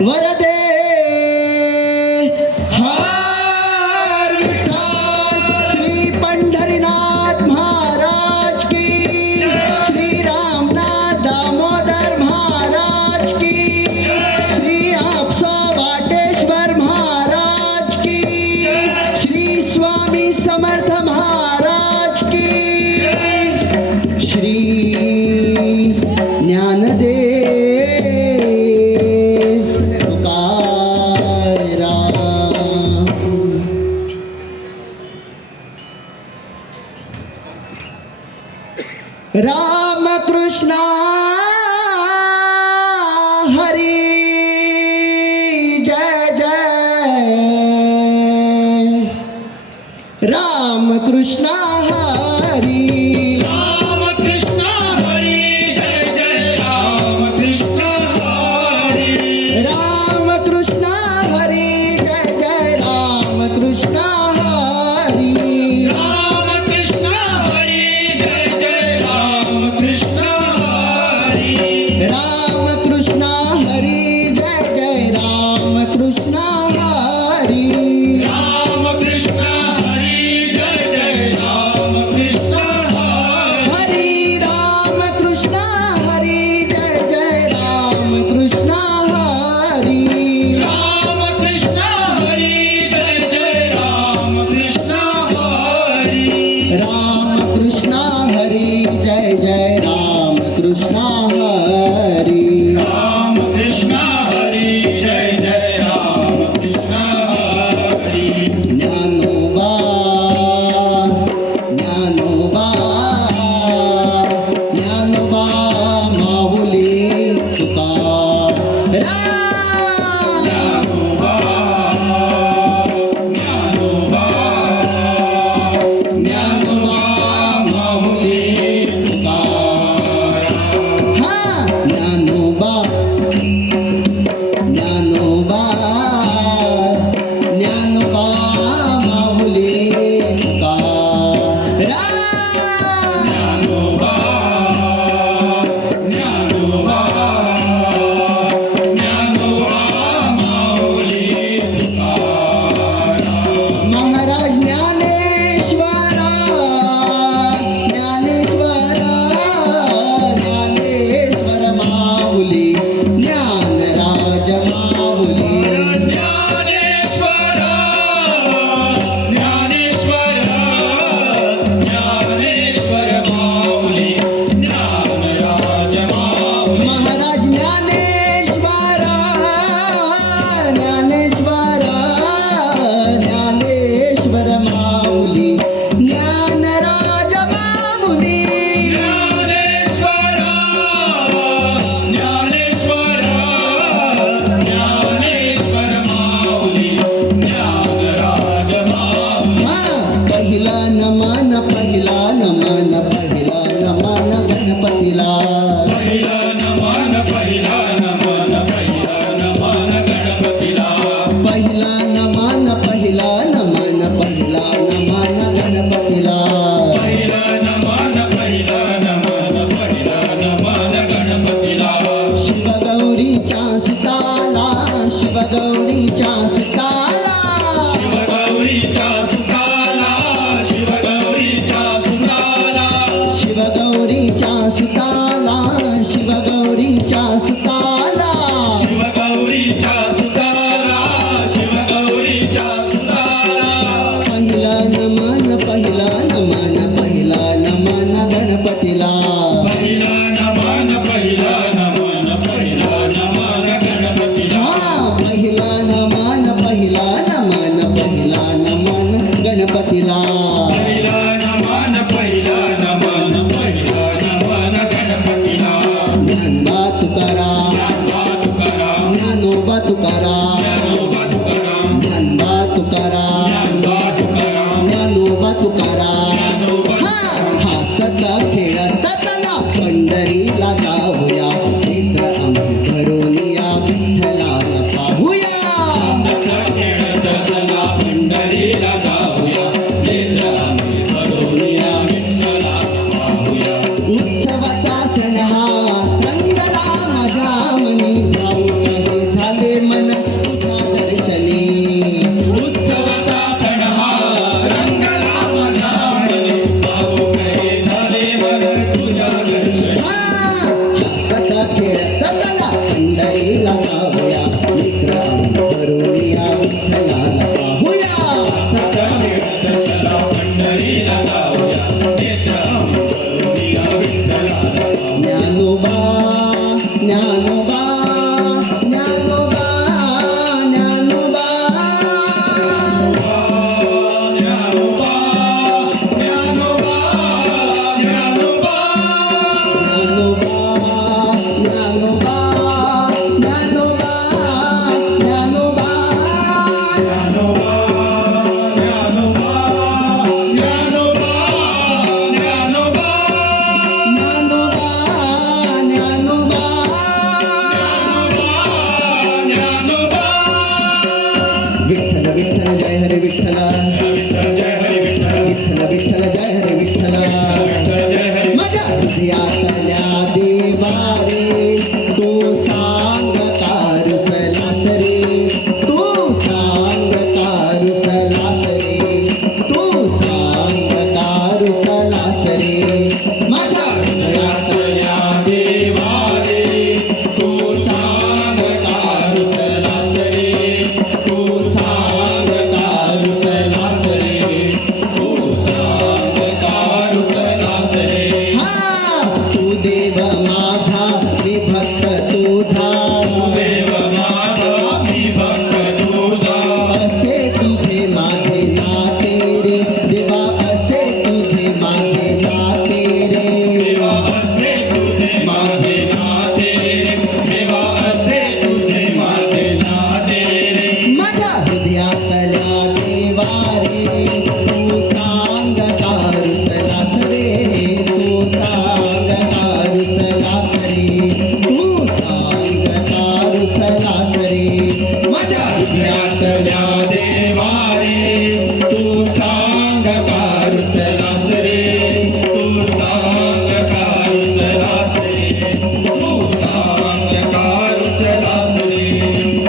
वरदे हर विठ्ठल श्री पंढरीनाथ महाराज की, श्री रामनाथ दामोदर महाराज की, श्री आपसा वाटेश्वर महाराज की, श्री स्वामी समर्थ महाराज की, श्री ज्ञानदेव राम कृष्ण हरी जय जय, राम कृष्ण हरी, राम कृष्ण हरी जय जय, राम कृष्ण हरी, राम कृष्ण हरी जय जय, राम कृष्ण हरी, राम कृष्ण हरी जय जय, राम कृष्ण हरी, राम कृष्ण हरी जय जय, राम कृष्ण हरी, राम कृष्ण हरी जय जय, राम कृष्ण हरी, हरी राम कृष्ण हरी जय जय, राम कृष्ण हरी, राम कृष्ण हरी जय जय, राम कृष्ण हरी, राम कृष्ण हरी जय जय, राम कृष्ण हरी, राम कृष्ण हरी जय जय, राम कृष्ण हरी, ज्ञानोबा ज्ञानोबा ज्ञानोबा माऊली तुकाराम, ज्ञानोबा ज्ञानोबा ज्ञानोबा माऊली तुकाराम, हा ज्ञानोबा ज्ञानोबा ज्ञानोबा माऊली तुकाराम, ज्ञानोबा ज्ञानोबा ज्ञानोबा माऊली तुकाराम, महाराज ज्ञानेश्वरा ज्ञानेश्वरा ज्ञानेश्वर माऊली, ज्ञानराज माऊली, ज्ञानेश्वर ज्ञानेश्वर ज्ञानेश्वर माऊली, ज्ञानराज माऊली, महाराज ज्ञानेश्वरा ज्ञानेश्वरा ज्ञानेश्वर माऊली, ज्ञानराज माऊली, ज्ञानेश्वर ज्ञानेश्वर ज्ञानेश्वर माऊली, ज्ञानराज माऊली, पहिला नमन पहिला नमन पहिला नमन गणपतीला, पहिला नमन पहिला नमन पहिला नमन गणपतीला, पहिला नमन पहिला नमन पहिला नमन गणपतीला, पहिला नमन पहिला नमन पहिला नमन गणपतीला, शिवगौरीच्या सुताला शिवगौरीच्या सुताला, शिवगौरीच्या सुताला शिवगौरीच्या सुताला, शिवगौरीच्या सुताला शिवगौरीच्या सुताला, शिवगौरीच्या सुताला शिवगौरीच्या सुताला, पहिला नमन पहिला नमन पहिला नमन गणपतीला, पहिला नमन पहिला नमन पहिला नमन गणपतीला, हा पहिला नमन पहिला नमन पहिला नमन गणपतीला, पहिला नमन पहिला नमन पहिला नमन गणपतीला, ज्ञानोबा तुकाराम ज्ञानोबा तुकाराम ज्ञानोबा तुकाराम ज्ञानोबा तुकाराम ज्ञानोबा तुकाराम ज्ञानोबा तुकाराम ज्ञानोबा तुकाराम, ज्ञानोबा हा हसत खेळत चला पंढरीला जाऊया, मित्र आम्ही भरून या विठ्ठलाला पाहूया, खेळत चला पंढरीला जाऊया, नेत्र आम्ही भरून या विठ्ठलाला पाहूया, उत्सवाचा सण हा रंगला माझ्या मनी, भाऊ झाले पंढरीला जाऊया मित्र आम्ही करूया विठ्ठलाला पाहूया चला पंढरीला जाऊया नेत्र आम्ही करूया विठ्ठलाला ज्ञानोबा ज्ञानोबा ज्ञानोबा ज्ञानोबा ज्ञानोबा ज्ञानोबा ज्ञानोबा ज्ञानोबा ज्ञानोबा ज्ञानोबा ज्ञानोबा ज्ञानोबा ज्ञानोबा ज्ञानोबा ज्ञानोबा ज्ञानोबा विठ्ठल विठ्ठल जय हरे विठ्ठल जय हरी विठ्ठल विठ्ठल विठ्ठल जय हरे विठ्ठल जय हरी माझ्या हृदयातल्या देवारे तू सांग कारुसलास रे तू सांग कारुसलास रे तू सांग कारुसलास रे माझ्या हृदयातल्या देवारे तू सांग कारुसलास रे तू सांग कारुसलास रे तू सांग कारुसलास रे हा तू देव माझा मी भक्त तुझा देव माझा मी भक्त तुझा असे तुझे माझे नाते रे देवा असे तुझे माझे नाते रे देवा असे तुझे माझे नाते देवा असे तुझे माझे नाते रे माझ्या हृदयातल्या देवारे तू सांग कारुसलास रे तू सांग कारुसलास रे तू सांग कारुसलास रे माझ्या हृदयातल्या देवारे तू सांग कारुसलास रे तू सांग कारुसलास रे तू सांग कारुसलास रे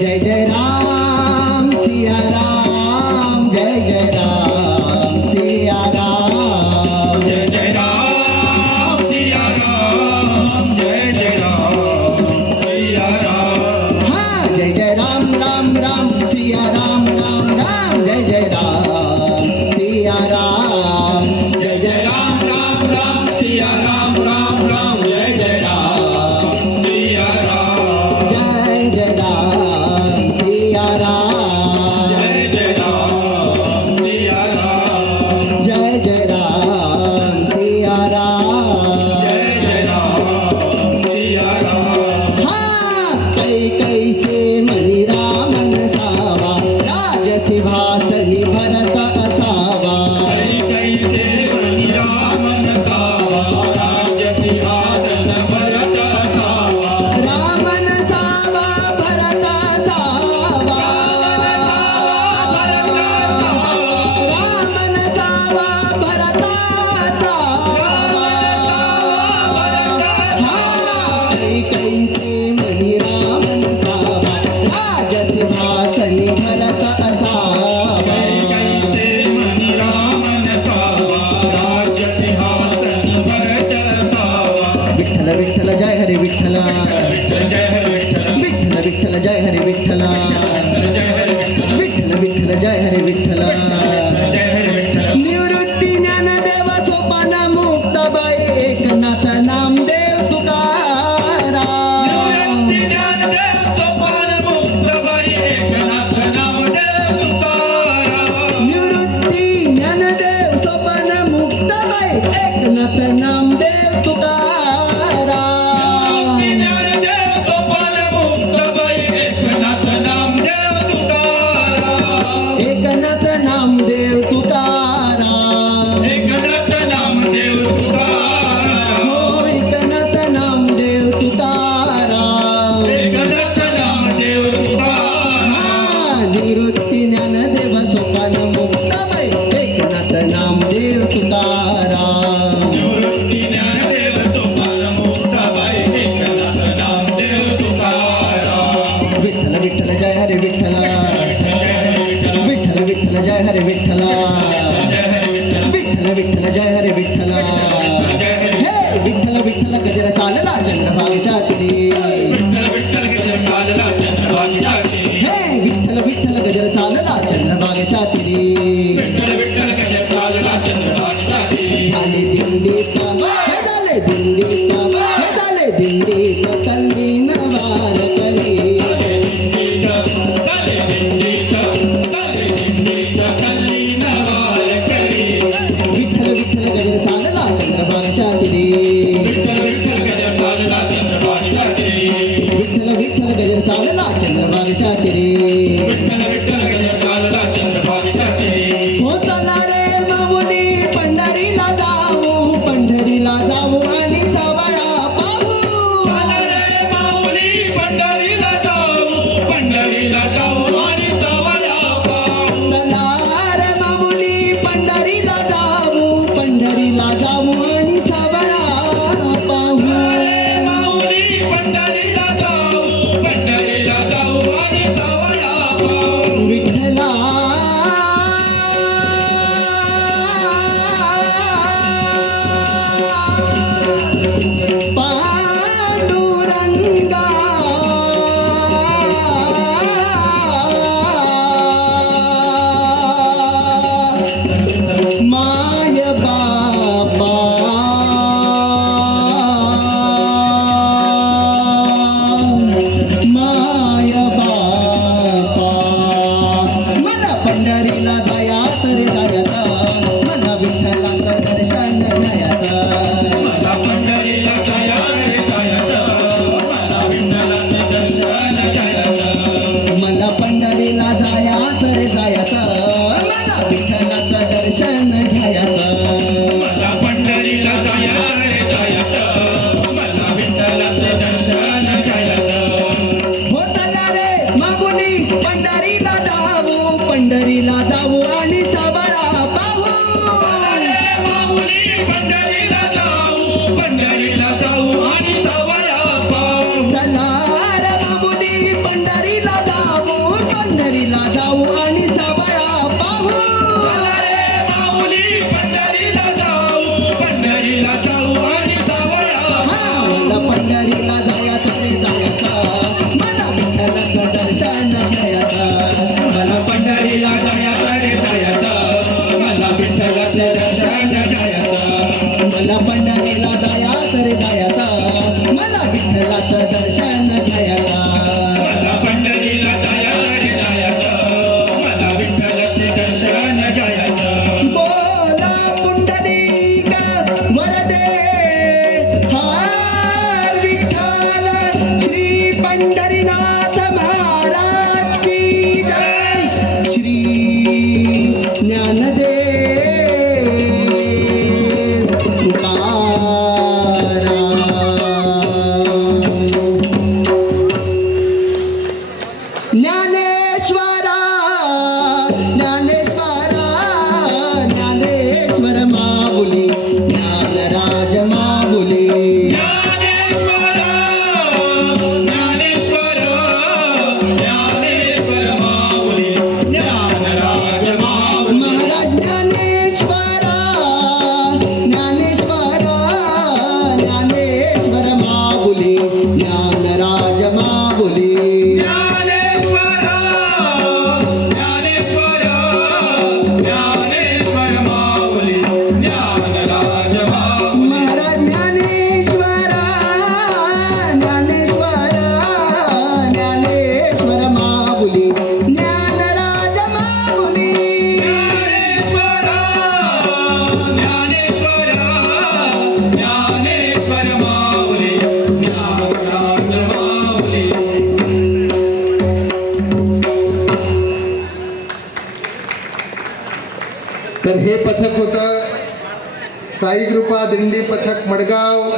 जय जय राम सिया राम जय जय राम सिया राम जय जय राम सिया राम जय जय राम सिया राम हा जय जय राम राम राम सिया राम राम राम जय जय राम सिया राम जय जय राम राम राम सिया राम राम राम जय जय राम सिया राम जय जय राम सिया राम जय जय राम सिया राम जय जय राम सिया राम जय जय राम सिया राम हा कैकैचे मनी राम नसावा राजसिंहासनी भरत असावा कैकैचे मनी राम नसावा राज्यसिंहासन भरत असावा राम नसावा भरत असावा राम नसावा भरत असावा हा कैकैचे मनी राम नसावा राजसिंहासनी भरत असावा कैकैचे मनी राम नसावा राज्यसिंहासन भरत असावा विठ्ठल विठ्ठल जय हरे विठ्ठल विठ्ठल जय हरी विठ्ठल विठ्ठल विठ्ठल जय हरे विठ्ठल जय हरी विठ्ठल विठ्ठल विठ्ठल जय हरे विठ्ठल जय हरी विठ्ठल निवृत्ती ज्ञानदेव सोपान मुक्ताबाई एकनाथ नामदेव तुकाराम निवृत्ती ज्ञानदेव सोपान मुक्ताबाई एकनाथ नामदेव तुकाराम निवृत्ती ज्ञानदेव सोपान मुक्ताबाई एकनाथ नामदेव तुकाराम ज्ञानदेव सोपान मुक्ताबाई एकनाथ नामदेव तुकाराम एकनाथ नामदेव तुकाराम एकनाथ नामदेव तुकाराम हो एकनाथ नामदेव तुकाराम एकनाथ नामदेव तुकाराम हा निवृत्ती ज्ञानदेव सोपान मुक्ताबाई एकनाथ नामदेव तुकाराम निवृत्ती ज्ञानदेव सोपान मुक्ताबाई एकनाथ नामदेव तुकाराम विठ्ठल विठ्ठल जय हरे विठ्ठल जय हरी विठ्ठल विठ्ठल विठ्ठल जय हरे विठ्ठल जय हरी विठ्ठल विठ्ठल विठ्ठल जय हरे विठ्ठल जय हरी हे विठ्ठल विठ्ठल गजर चालला चंद्रभागेच्या तीरी विठ्ठल विठ्ठल गजर चालला चंद्रभागेच्या तिरी विठ्ठल विठ्ठल गजर चालला चंद्रभागेच्या तिरी झाले दिंडीत हे झाले दिंडीत हे झाले दिंडीत तल्लीन वारकरी विठ्ठल विठ्ठल गजर चालला चंद्रभागेच्या तिरी विठ्ठल विठ्ठल गजर चालला चंद्रभागेच्या तिरी हो चला रे माऊली पंढरीला जाऊ आणि सवळा पाहू चला रे माऊली पंढरीला जाऊ आणि सवळा पाहू विठ्ठला पांडुरंगा माय बाबा माय बाबा मला पंढरीला जाया तरी जायचं मला विठ्ठलाचं दर्शन घ्यायचं मला पंढरीला जाया तरी जायचं मला विठ्ठलाचं दर्शन घ्यायचं मला पंढरीला जाया तरी जायचं मला विठ्ठलाचं दर्शन घ्यायचं मला पंढरीला दर्शन घ्यायचं हो चला रे माऊली पंढरीला जाऊ आणि सवळा पाहू पंढरीला जाऊ आणि सवळा पाहू चला रे माऊली पंढरीला जाऊ आणि सवळा पाहू पंढरीला जाऊ आणि सवळा हा मला पंढरीला जायचं रे जायचं मला विठ्ठलाचं दर्शन घ्यायचं मला पंढरीला जायचं रे जायचं मला विठ्ठलाचं दर्शन घ्यायचं मला पंढरीला जायचं रे जायचं मला विठ्ठलाचं दर्शन घ्यायचं मला पंढरीला जायचं मला विठ्ठलाचे दर्शन घ्यायचं बोला पुंडलिक वरदे हार विठ्ठल श्री पंढरीनाथ महाराज की जय श्री ज्ञानदेव तुकाराम ज्ञानेश्वरा ज्ञानेश्वर माऊली ज्ञानराज माऊली महाराज ज्ञानेश्वर माऊली ज्ञानराज माऊली महाराज ज्ञानेश्वर माऊली ज्ञानराज माऊली तर हे पथक होतं साई कृपा दिंडी पथक मडगाव